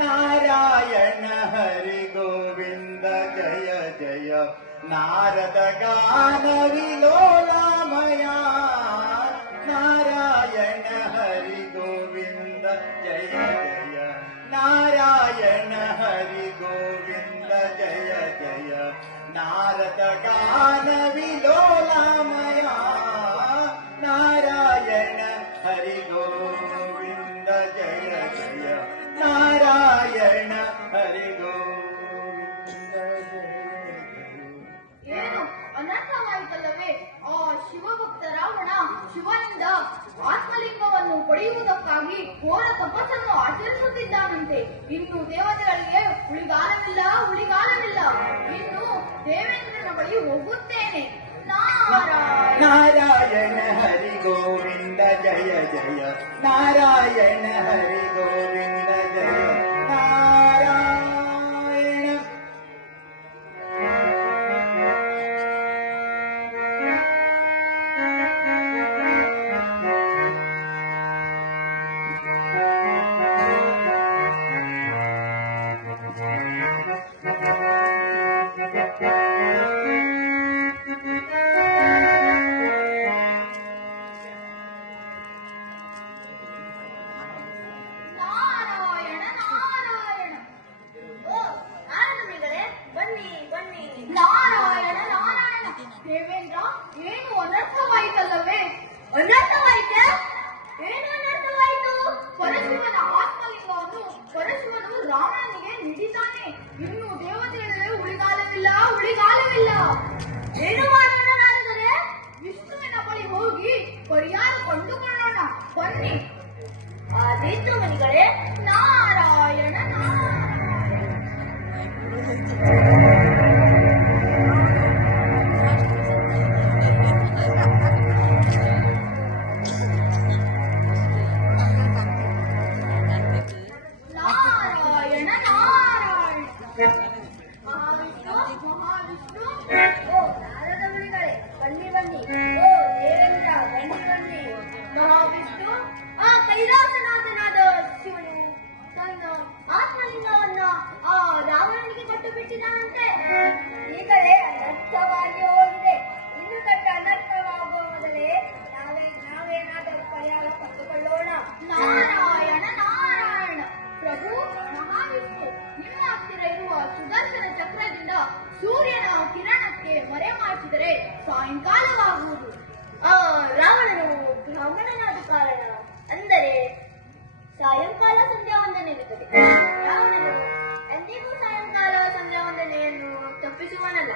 ನಾರಾಯಣ ಹರಿ ಗೋವಿಂದ ಜಯ ಜಯ ನಾರದ ಗಾನ ವಿಲೋಲಾಮಯ ನಾರಾಯಣ ಹರಿ ಗೋವಿಂದ ಜಯ ಜಯ ನಾರಾಯಣ ಹರಿ ಗೋವಿಂದ ಜಯ ಜಯ ನಾರದ ಗಾನ ವಿಲೋಲಾಮಯ ನಾರಾಯಣ ಹರಿ ಗೋವಿಂದ ಜಯ ಜಯ ನಾರಾಯಣ ಹರಿ ಗೋವಿಂದ ಏನು ಅನರ್ಥವಾಯಿತಲ್ಲವೇ? ಆ ಶಿವಭಕ್ತ ರಾವಣ ಶಿವನಿಂದ ಆತ್ಮಲಿಂಗವನ್ನು ಪಡೆಯುವುದಕ್ಕಾಗಿ ಘೋರ ತಪಸ್ಸನ್ನು ಆಚರಿಸುತ್ತಿದ್ದಾನಂತೆ. ಇನ್ನು ದೇವತೆಗಳಿಗೆ ಉಳಿಗಾಲವಿಲ್ಲ. ಇನ್ನು ದೇವೇಂದ್ರನ ಬಳಿ ಹೋಗುತ್ತೇನೆ. ನಾರಾಯಣ ಹರಿ ಗೋವಿಂದ ಜಯ ಜಯ ನಾರಾಯಣ ಹರಿ ಗೋವಿಂದ ಜಯ ನಾರಾಯಣ ದೇವೇಂದ್ರ, ಏನು ಅನರ್ಥವಾಯಿತಲ್ಲವೇ? ಅನರ್ಥವಾಯಿತೆ? ಏನು ಅನರ್ಥವಾಯಿತು? ಪರಶಿವನ ಆತ್ಮಲಿಂಗವನ್ನು ಪರಶಿವನು ರಾವಣನಿಗೆ ನೀಡಿದ್ದಾನೆ. ಇನ್ನು ದೇವತೆಗಳಿಗೆ ಉಳಿಗಾಲವಿಲ್ಲ. ಏನು ಮಾಡೋಣ ನಾರದರೆ? ವಿಷ್ಣುವಿನ ಬಳಿ ಹೋಗಿ ಪರಿಹಾರ ಕಂಡುಕೊಳ್ಳೋಣ. ಬನ್ನಿ. ಆದೀತು ಮನಿಗಳೇ. ನಾರಾಯಣ ಮಹಾವಿಷ್ಣು. ಓ ನಾರದ ಮುನಿಗಳೇ, ಬನ್ನಿ. ಓ ದೇವೇಂದ್ರ, ಬನ್ನಿ. ಮಹಾವಿಷ್ಣು, ಆ ಕೈಲಾಸನಾಥನಾದ ಶಿವನು ತನ್ನ ಆತ್ಮಲಿಂಗವನ್ನ ಆ ರಾವಣನಿಗೆ ಕೊಟ್ಟು ಬಿಟ್ಟಿದ್ದಾನಂತೆ. ಈಗಲೇ ಅನರ್ಥವಾಗಿ ಹೋಗಿದೆ. ಇನ್ನು ದೊಡ್ಡ ಅನರ್ಥವಾಗುವ ಮೊದಲೇ ನಾವೇನಾದರೂ ಪರಿಹಾರ ಪಡೆದುಕೊಳ್ಳೋಣ. ನಾರಾಯಣ ಪ್ರಭು ಮಹಾವಿಷ್ಣು, ನಿಮ್ಮ ಹತ್ತಿರ ಇರುವ ಸುದರ್ಶನ ಚಕ್ರದಿಂದ ಸೂರ್ಯನ ಕಿರಣಕ್ಕೆ ಮರೆಮಾಚಿದರೆ ಸಾಯಂಕಾಲವಾಗುವುದು. ರಾವಣನು ಬ್ರಾಹ್ಮಣನಾದ ಕಾರಣ, ಅಂದರೆ ಸಾಯಂಕಾಲ ಸಂಧ್ಯಾ ವಂದನೆ ಇರುತ್ತದೆ. ರಾವಣನು ಎಂದಿಗೂ ಸಾಯಂಕಾಲ ಸಂಧ್ಯಾ ವಂದನೆಯನ್ನು ತಪ್ಪಿಸುವನಲ್ಲ.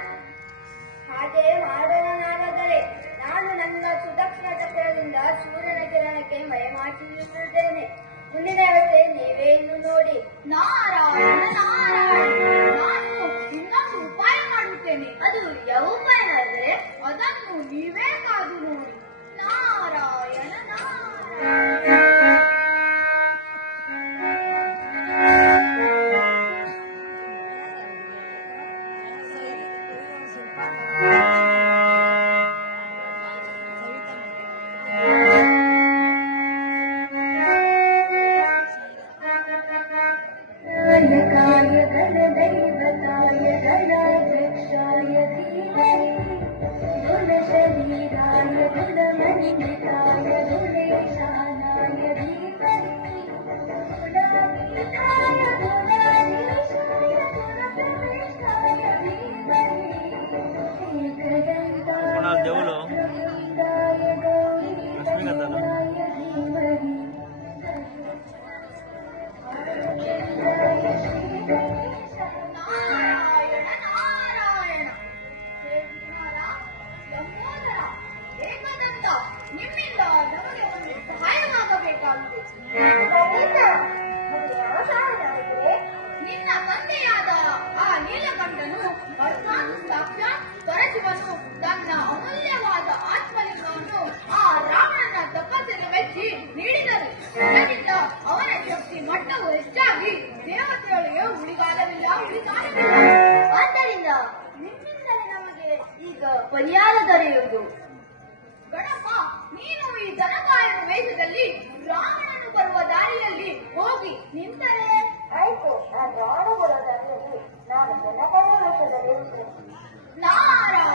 ಹಾಗೆ ಮಾಡೋಣ ನಾರದರೆ. ನಾನು ನನ್ನ ಸುದರ್ಶನ ಚಕ್ರದಿಂದ ಸೂರ್ಯನ ಕಿರಣಕ್ಕೆ ಮರೆಮಾಚಿರುತ್ತೇನೆ. ಮುಂದಿನ ವ್ಯವಸ್ಥೆ ನೀವೇ ಇನ್ನು ನೋಡಿ. ನಾರಾಯಣ ನಾನು ಇನ್ನೊಂದು ಉಪಾಯ ಮಾಡುತ್ತೇನೆ. ಅದು ಯಾವ ಉಪಾಯ ಆದರೆ ಅದನ್ನು ನೀವೇ ಕಾದು ನೋಡಿ. ನಾರಾಯಣ शरीराय गुणमणिकाय गुणेशानाय ಪರಿಹಾರ ದೊರೆಯುವುದು. ಗಣಪ, ನೀನು ಈ ದನಕಾಯನ ವೇಷದಲ್ಲಿ ರಾವಣನು ಬರುವ ದಾರಿಯಲ್ಲಿ ಹೋಗಿ ನಿಂತರೆ ಆಯ್ತು, ನಾನು ರಾವಣ ಬರೋ ದಾರಿಯಲ್ಲಿ ನಾನು ದನಕಾಯನ ವೇಷದಲ್ಲಿ ಇರುತ್ತೇನೆ. ನಾರಾಯಣ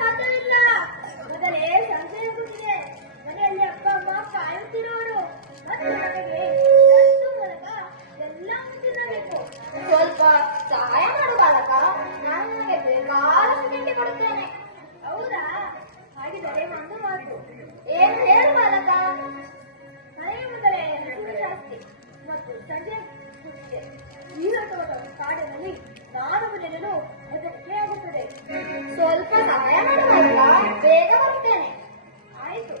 ಸಾಧ್ಯವಿಲ್ಲ. ಮೊದಲೇ ಸಂಜೆ ಆಗುತ್ತಿದೆ. ಮನೆಯಲ್ಲಿ ಅಪ್ಪ ಅಮ್ಮ ಕಾಯುತ್ತಿರುವರು. ಮತ್ತು ನನಗೆ ಗಂಟು ಮೂಲಕ ಎಲ್ಲ ತಿನ್ನಬೇಕು. ಸ್ವಲ್ಪ ಸಹಾಯ ಮಾಡು ಬಾಲಕ. ನಾನು ನನಗೆ ಬೇಕಾದಷ್ಟು ತಿಂಡಿ ಕೊಡುತ್ತೇನೆ. ಹೌದಾ? ಹಾಗಿದ್ದರೆ ಒಂದು ಮಾತು. ಏನು ಹೇಳು ಬಾಲಕ. ಮನೆಯ ಮುಂದೆ ಹಸಿರು ಜಾಸ್ತಿ ಮತ್ತು ಸಂಜೆ ಈರಟವಾದ ಕಾಡಿನಲ್ಲಿ ನಾನು ಬೆಳೆಯಲು ಹೆದರಿಕೆ ಆಗುತ್ತದೆ. ಸ್ವಲ್ಪ ಸಹಾಯ ಮಾಡುವಾಗ ಬೇಗ ಬರುತ್ತೇನೆ. ಆಯಿತು.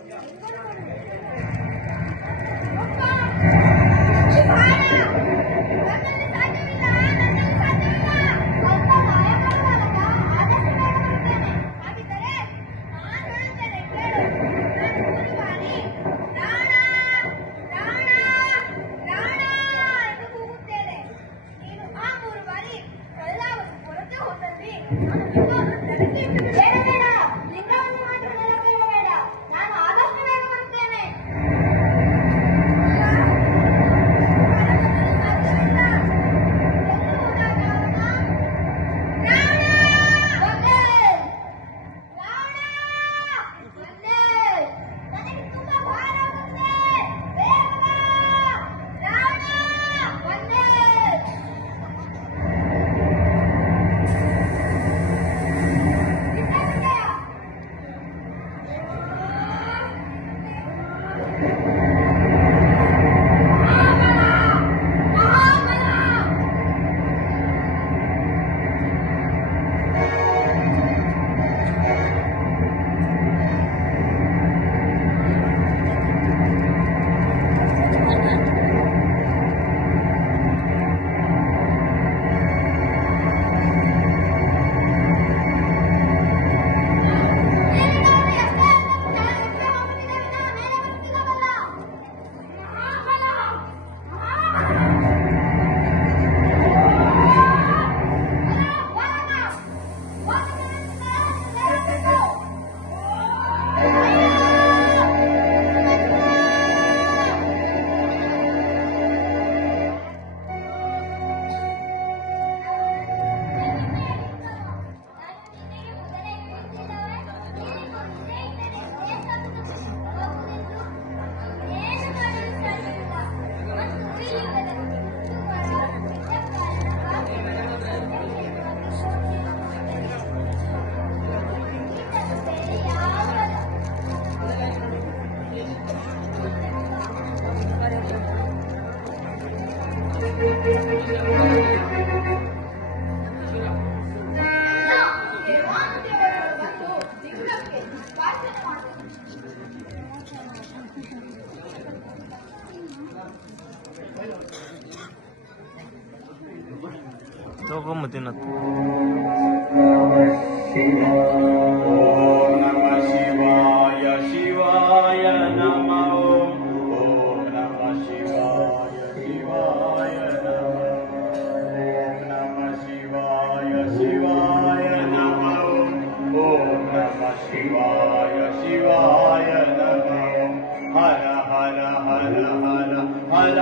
ಸ್ವಲ್ಪ ಸಹಾಯ ಮಾಡುವಾಗ ಆದಷ್ಟು ಬೇಗ ಬರುತ್ತೇನೆ. ಹಾಗಿದ್ದರೆ ನಾನು ಹೇಳುತ್ತೇನೆ ಕೇಳು. ನಾನು ಗುರುವಾರಿ ರಾಣ ರಾಣ ರಾಣ ಎಂದು ಕೂಗುತ್ತೇನೆ. ನೀನು ಆ 3 ಬಾರಿ ಕಳ್ಳಾವತ್ತು ಹೊರಗೆ ಹೋದಲ್ಲಿ ನಾನು ನಿಮ್ಮನ್ನು ನಡೆಸಿ ತಗೊಂಬ ತಿನ್ನತ್ತ ಓಂ ನಮಃ ಶಿವಾಯ ಶಿವಾಯ ನಮಃ ಓಂ ನಮಃ ಶಿವಾಯ ಶಿವಾಯ ನಮಃ ಓಂ ನಮಃ ಶಿವಾಯ ಶಿವಾಯ ನಮಃ ಓಂ ನಮಃ ಶಿವಾಯ ಶಿವಾಯ ನಮಃ ಹರ ಹರ ಹರ ಹರ ಹರ